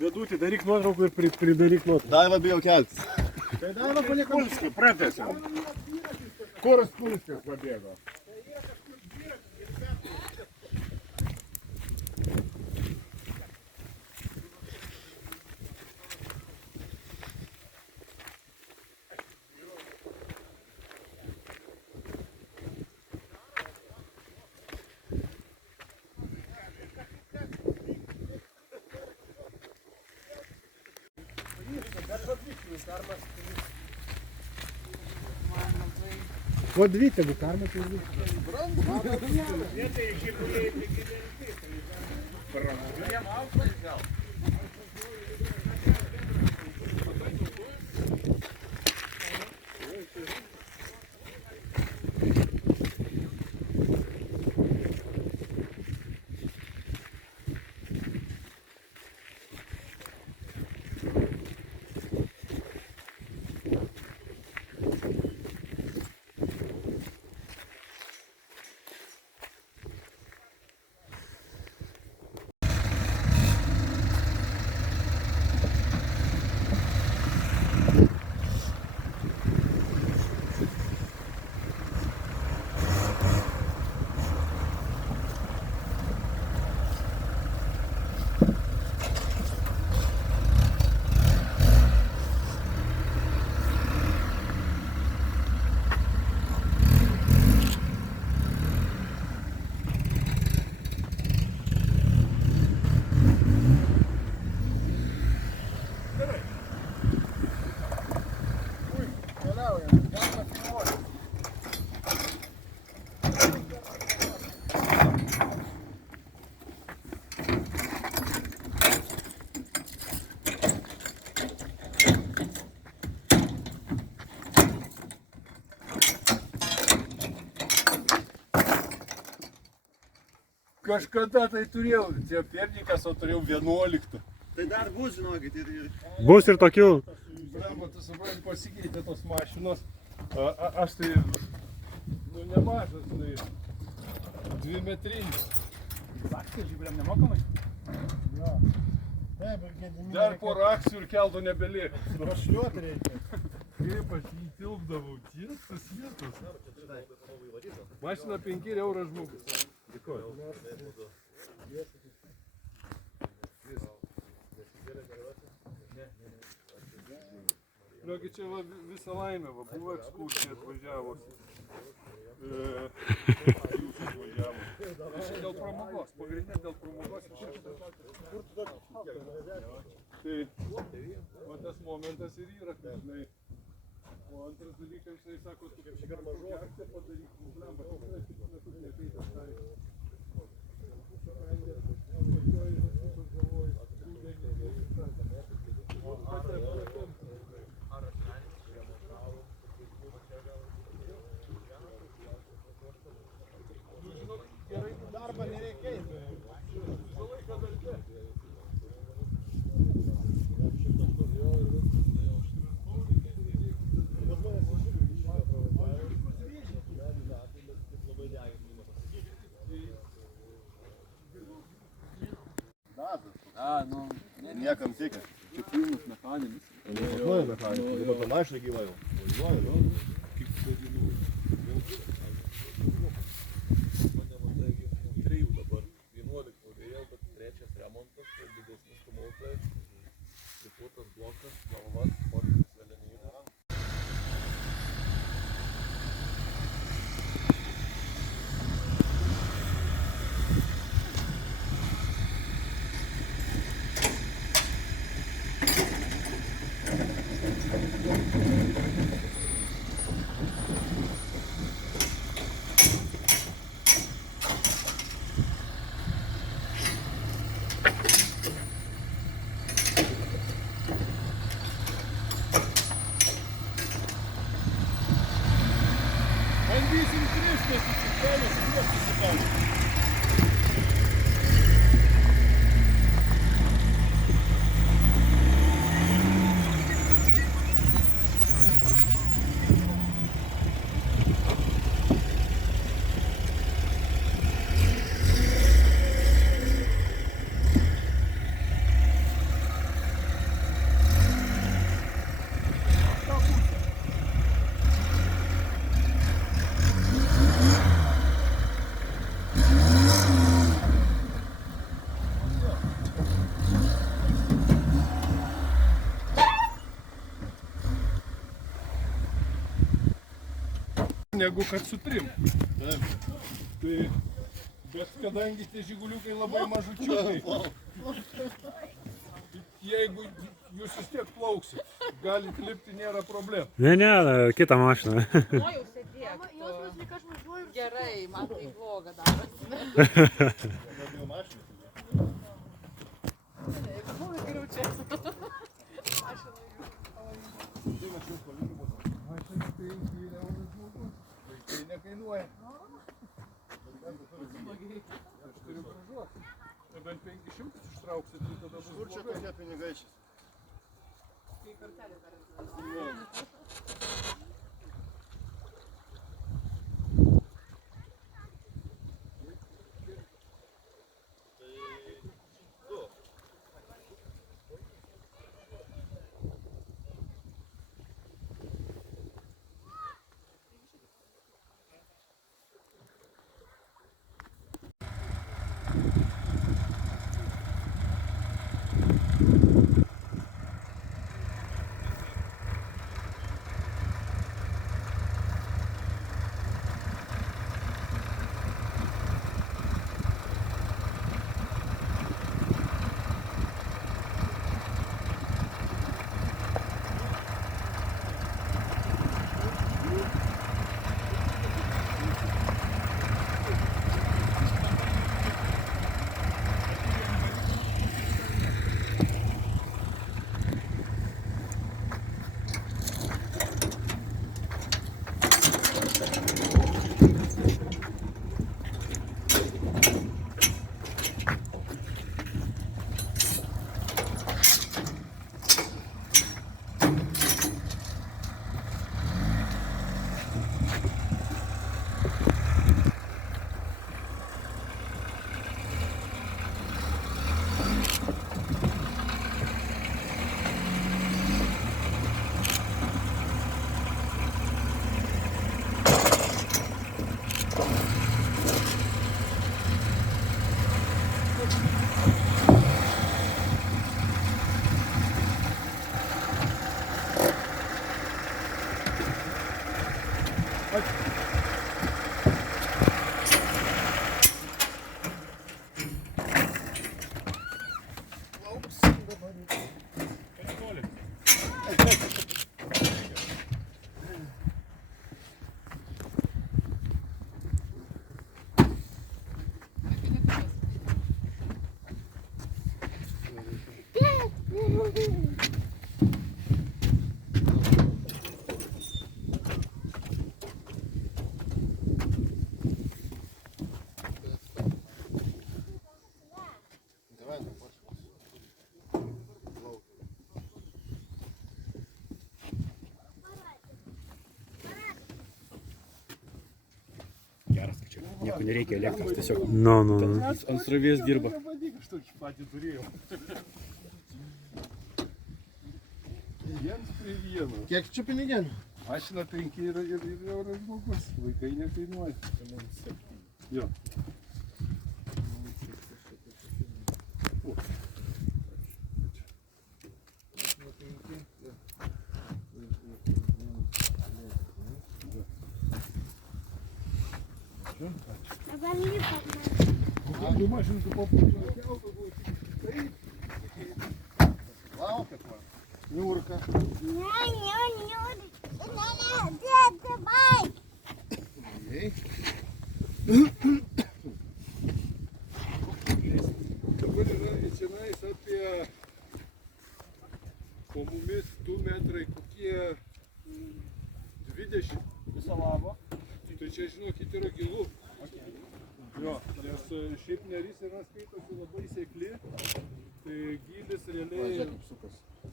Dėdutį, daryk nuotrauką ir pridaryk nuotrauką. Daiva bijo keltis. Tai Daiva paliekam. Kulskį, pratęsiam. Kur Kulskis pabėgo? Po dvi tegu karma tai dvi. Kažkada tai turėjau, čia pernikas, o turėjau 11. Tai dar bus, žinokit, ir... Bus ir tokių. Bravo, tu supranti, pasikeitė tos mašinos. Aš tai, nu nemažas, tai 2 metrinis. Akcijų žybriam nemokamai? Jo. Taip, ir Gediminė... Dar porą akcijų ir kelto nebelieka. Rašliuoti reikia. Kaip aš jį tilpdavau, tiesas vietos. Mašina 5 eurų žmogus. Dėkuoju. Žinokit, čia va, visa laimė, va, buvo ekskursija atvažiavus. Jūs atvažiavo. Čia dėl pramogos, pagrindinė dėl pramogos. Tai, va tas momentas ir yra, kad, žinai, o antras dalykas, jisai sako, tu kaip šikar mažu akciją padaryk, problema, tikrai tik metus neteitas tai. Darbą nereikia. Visą laiką darbe. Nu, Niekam tikia. čia pilnas mechaninis. Važiuoju mechanikai, dabar tą mašiną gyvą jau. Važiuoju, nu. Trijų dabar, 11 vėl, bet trečias remontas, tai didesnis tumultai, pripuotas blokas, galvas, sportinis vėlianynas. Bandysim kristis iki kelio, prieš įsikalti. Negu kad su 3. Tai, bet kadangi tie žiguliukai labai mažučiukai, jeigu jūs vis tiek plauksit, galit lipti, nėra problemų. Ne, kitą mašiną. Nojau sėdėk. Gerai, man tai bloga darosi. Buvo geriau čia. Mašina tai yra žmogus, tai nekainuoja. Aš turiu gražuoti. Bent 500 ištrauksit, tai tada bus Kur čia blogai. kokie pinigai šis? Kai kortelė dar. geras, kad čia nieko nereikia elektros, tiesiog Nu. ant srovės dirba. Nebandyk, aš tokį patį turėjau. Viens prie vieno. Kiek čia pinigėlių? Mašina 5 ir euras žmogus. Vaikai nekainuoja. Jo. Du mašinų papuošę keltų buvo tik taip. Laukia tuo. Jūrka. Ei. Dabar yra įsienais apie po mumis 2 metrai kokie 20. Viso labo. Tai čia žinokit yra gilu. Jo, nes šiaip neris yra skaitosi labai sekli. Tai gylis realiai,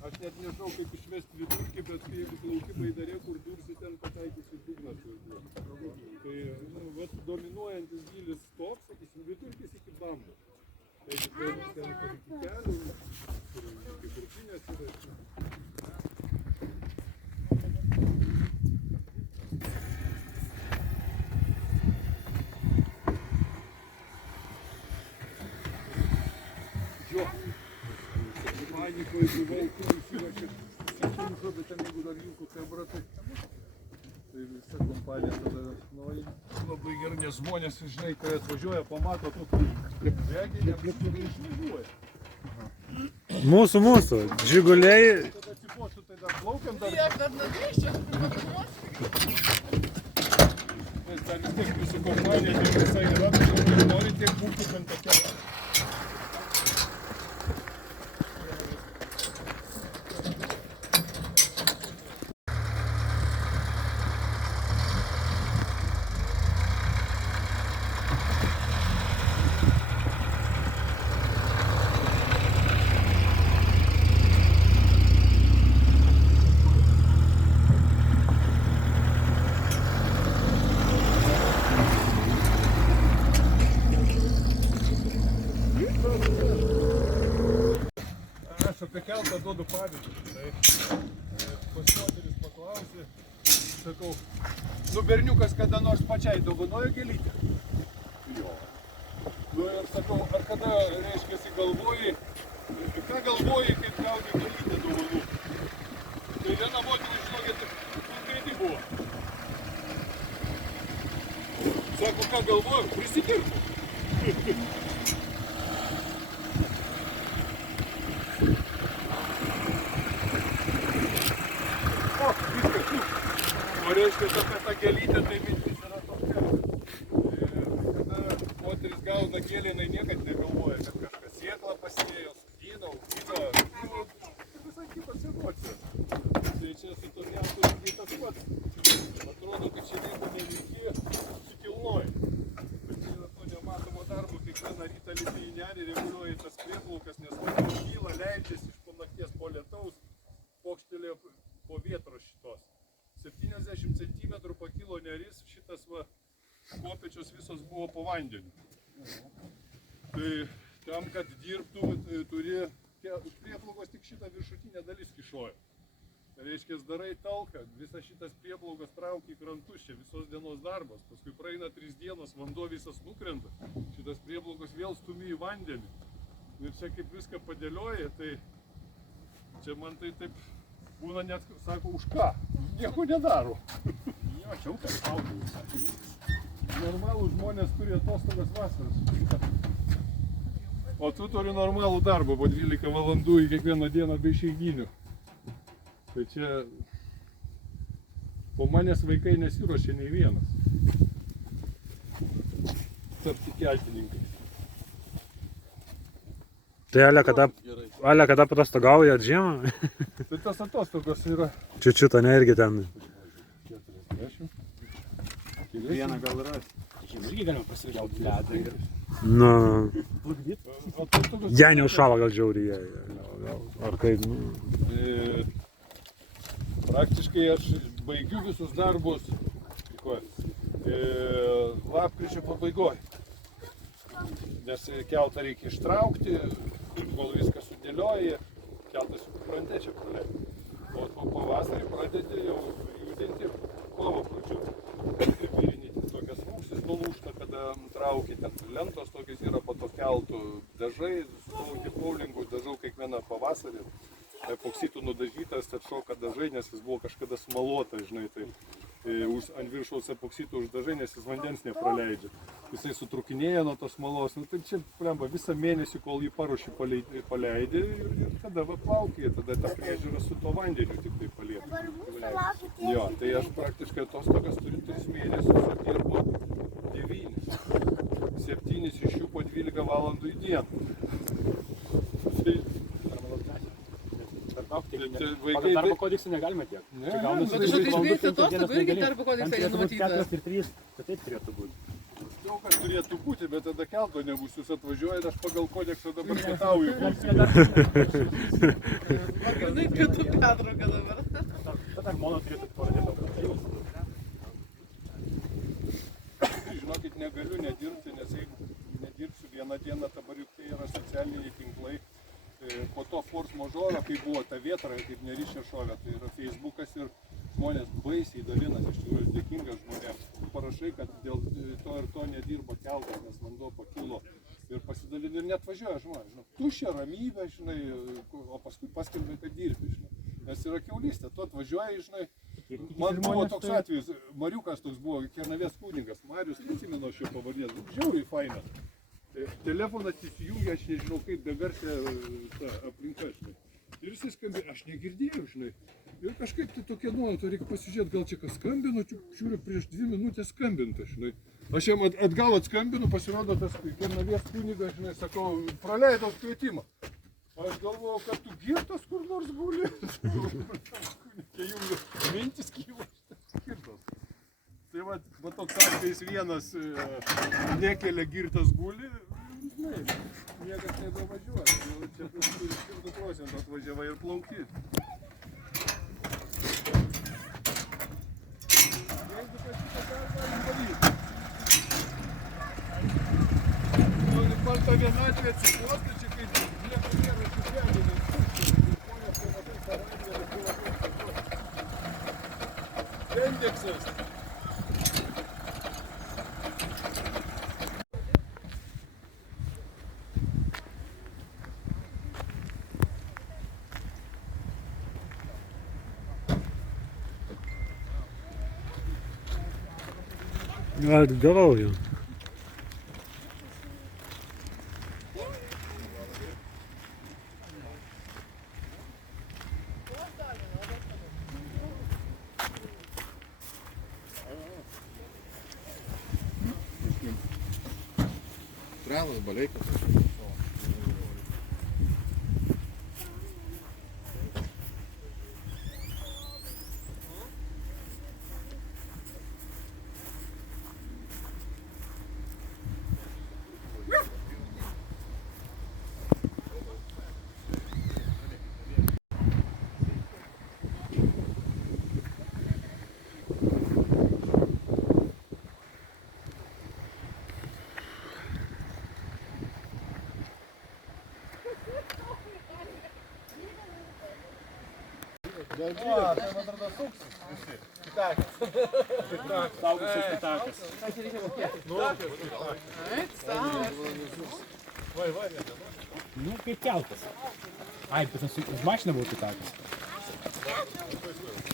aš net nežinau kaip išvesti vidurkį, bet jeigu plaukimai darė, kur dursi, ten pataikysi dugną. Tai vat, dominuojantis gylis toks, sakysim, vidurkis iki bambų. Jeigu ten iki kelių, iki krūtinės yra. Jo, panikoje buvau, kur įsivažiu, įsikimšo, bet ten jeigu dar jūkų kebra, tai visa kompanija tada labai gerai, nes žmonės, žinai, kai atvažiuoja, pamato tokį reginį, išvažiuoja. Mūsų, žiguliai. Tada atsiposiu, tai dar plaukiam, dar Aš dar nudrįščiau. nes dar vis tiek jūsų kompanija, tai visai yra, tai nori tiek būti bent tokia. Aš apie keltą duodu pavyzdį. Tai pas moteris paklausė, sakau, nu berniukas kada nors pačiai dovanojo gėlytę? Jo. Nu ir sakau, ar kada, reiškiasi, galvoji, ką galvoji, kaip gauni gėlytę dovanų? Tai viena moteris, žinokit, konkreti buvo. Sako, ką galvoju, prisikirtų. O, viskas, o reiškia, apie tą gėlytę, tai mintis yra tokia. Kada moteris gauna gėlę, jinai niekad negalvoja, kad kažkas sėklą pasidėjo, sudino, augino, visai kitos emocijos. Tai čia su tom jautu lygiai tas pats. Atrodo, kad čia nieko neveiki, sukilnoji. Bet čia yra to nematomo darbo, kiekvieną rytą lipi į nerį, reguliuoji tas prieplaukas, nes vanduo kyla, leidžiasi iš po nakties po lietaus, pokštelėjo po vietros šitos. 70 cm pakilo neris, šitas va, kopėčios visos buvo po vandeniu. Tai tam, kad dirbtų, turi prieplaukos tik šitą viršutinę dalis kišoja. Tai reiškia, darai talką, visas šitas prieplaukas traukia į krantus, čia visos dienos darbas. Paskui praeina 3 dienos, vanduo visas nukrenta, šitas prieplaukos vėl stumi į vandenį. Ir čia kaip viską padėlioja, tai čia man tai taip būna net, sako, už ką? Nieko nedaro. Jo, čia upės spaudžiu. Normalų žmonės turi atostogas vasaras. O tu turi normalų darbą, po 12 valandų į kiekvieną dieną be išeiginių. Tai čia po manęs vaikai nesiruošia nei vienas. Tapti keltininkais. Tai Ale kada patostogaujat žiemą? Tai tas atostogos yra Čiučiut, ne irgi ten. 40. Vieną gal ras. Čia irgi galima pasivažiuoti ledą ir Nu, plukdyt. Atostogos jei neužšalo gal žiauriai. Ar kaip, nu. Praktiškai aš baigiu visus darbus lapkričio pabaigoje. Nes keltą reikia ištraukti, kol viską sudėlioji, keltas krante čia praleidai. O pavasarį pradedi jau judinti kovo pradžioj. Virinyti tokias rūksis nulūžta, kada trauki, ten lentos tokios yra po to keltų, dažai, su dipaulingu dažau kiekvieną pavasarį. Epoksitų nudažytas, atšoka dažai, nes jis buvo kažkada smaluotas, žinai, tai ant viršaus epoksitų uždažai, nes jis vandens nepraleidžia. Jisai sutrukinėja nuo tos smalos, nu tai čia plemba visą mėnesį, kol jį paruoši paleidi ir tada va plaukiai, tada ta priežiūra su to vandeniu tik tai palieka. Jo, tai aš praktiškai atostogas turiu 3 mėnesius, dirbu 9, 7 iš jų po 12 valandų į dieną. Pagal darbo kodeksą negalima tiek. Čia gaunasi Bet žinot, išbėgti atostogų irgi darbo kodekse nenumatyta. 4 ir 3, tai taip turėtų būti. Daug kas turėtų būti, bet tada kelto nebus, jūs atvažiuojat, aš pagal kodeksą dabar pietauju. Pagrindai pietų pertrauka dabar. Tada žmona turėtų pradėti. Žinokit, negaliu nedirbti, nes jeigu nedirbsiu vieną dieną, dabar juk tai yra socialiniai tinklai. Po to force majeure, kai buvo ta vėtra, kaip nerišė šovė, tai yra Facebookas ir žmonės baisiai dalinasi, iš tikrųjų dėkingas žmonėms. Parašai, kad dėl to ir to nedirbo keltas, nes vanduo pakilo ir pasidalini ir net važiuoja žmonės. Tuščia ramybė, žinai, o paskui paskelbė, kad dirbi, žinai. Nes yra kiaulystė, tu atvažiuoji, žinai. Man buvo toks atvejis, Mariukas toks buvo, Kernavės kunigas, Marius, neatsimenu šio pavardės, žiauriai fainas. Telefonas įsijungia, aš nežinau kaip begarsė ta aplinka, žinai. Ir jisai skambė, aš negirdėjau, žinai. Ir kažkaip tai tokia nuojauta, reikia pasižiūrėti, gal čia kas skambino, žiūriu, prieš 2 minutės skambinta, žinai. Aš jam atgal atskambinu, pasirodo tas Kernavės kunigas, žinai, sakau, praleidau kvietimą. Aš galvojau, kad tu girtas kur nors guli. Kunigė jums mintis kyla, girtas. Tai va toks atvejis vienas nekelia girtas guli, žinai, niekas nedavažiuoja. Čia 100% atvažiavai ir plauki. Jeigu kas šitą darbą pavyko. Man ta vienatvė atsiklostų, čia kaip nieko nėra šupelį, nes žmonės tai matai savaitgalį buvo toks indeksas. Gavau jau. Треlas, baleikas. Tai man atrodo suksis visi. Kitakas. Saugusios pitakas. Nu, kaip keltas. Ai, bet už mašiną buvo pitakas.